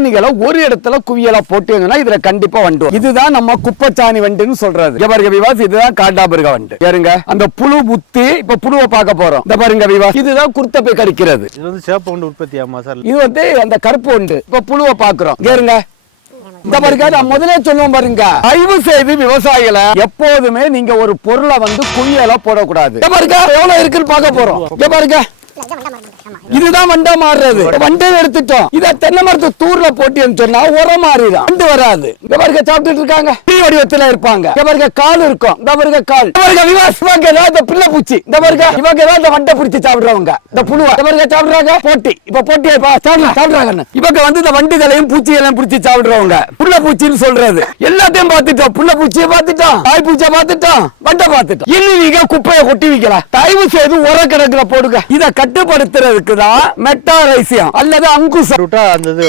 சாணிகளை ஒரு இடத்துல குவியலா போட்டீங்கன்னா இதுல கண்டிப்பா வண்டு. இதுதான் நம்ம குப்பைச்சாணி வண்டுன்னு சொல்றது. பாருங்க விவாஸ் இதுதான் காண்டாபிருக வண்டு. பாருங்க அந்த புழு புத்தி இப்ப புழுவை பார்க்க போறோம். இந்த பாருங்க விவாஸ் இதுதான் குருத்தப்பை கடிக்கிறது. இது வந்து சேப்ப கொண்டு உற்பத்தி ஆமா சார். இது வந்து அந்த கருப்பு உண்டு இப்ப புழுவை பாக்குறோம் கேருங்க இந்த பாருங்க நான் முதலே சொல்லுவோம் பாருங்க. தயவு செய்து விவசாயிகளை எப்போதுமே நீங்க ஒரு பொருளை வந்து குவியலா போடக்கூடாது. பாருங்க எவ்வளவு இருக்குன்னு பார்க்க போறோம். பாருங்க. இதுதான் வண்டா மாறுறது. வண்டை எடுத்துட்டோம். இத தென்னை மரத்து தூர்ல போட்டின்னு சொன்னா உரம் மாறிடும். வண்டு வராது. பாருங்க சாப்பிட்டுட்டு இருக்காங்க. டீ வடிவத்துல இருப்பாங்க. பாருங்க கால் இருக்கும். பாருங்க கால். விவாஸ் இவங்க ஏதாவது பிள்ளை பூச்சி இந்த பாருங்க இவங்க ஏதாவது வண்டை பிடிச்சி சாப்பிடுறவங்க. இந்த புழுவா. பாருங்க சாப்பிடுறாங்க போட்டி. இப்ப போட்டி இப்ப சாப்பிடுறாங்க இவங்க வந்து இந்த வண்டுகளையும் பூச்சிகளையும் பிடிச்சி சாப்பிடுறவங்க. புள்ள பூச்சின்னு சொல்றது. எல்லாத்தையும் பார்த்துட்டோம். புள்ள பூச்சியை பார்த்துட்டோம். தாய் பூச்சியை பார்த்துட்டோம். வண்டை பார்த்துட்டோம். இன்னும் நீங்க குப்பையை கொட்டி வைக்கலாம் தயவு செய்து உரக்கணக்குல போடுங்க. இதை கட்டுப்படுத்துறதுக்கு தான் மெட்டாரைசியம் அல்லது அங்குசம். அந்த இது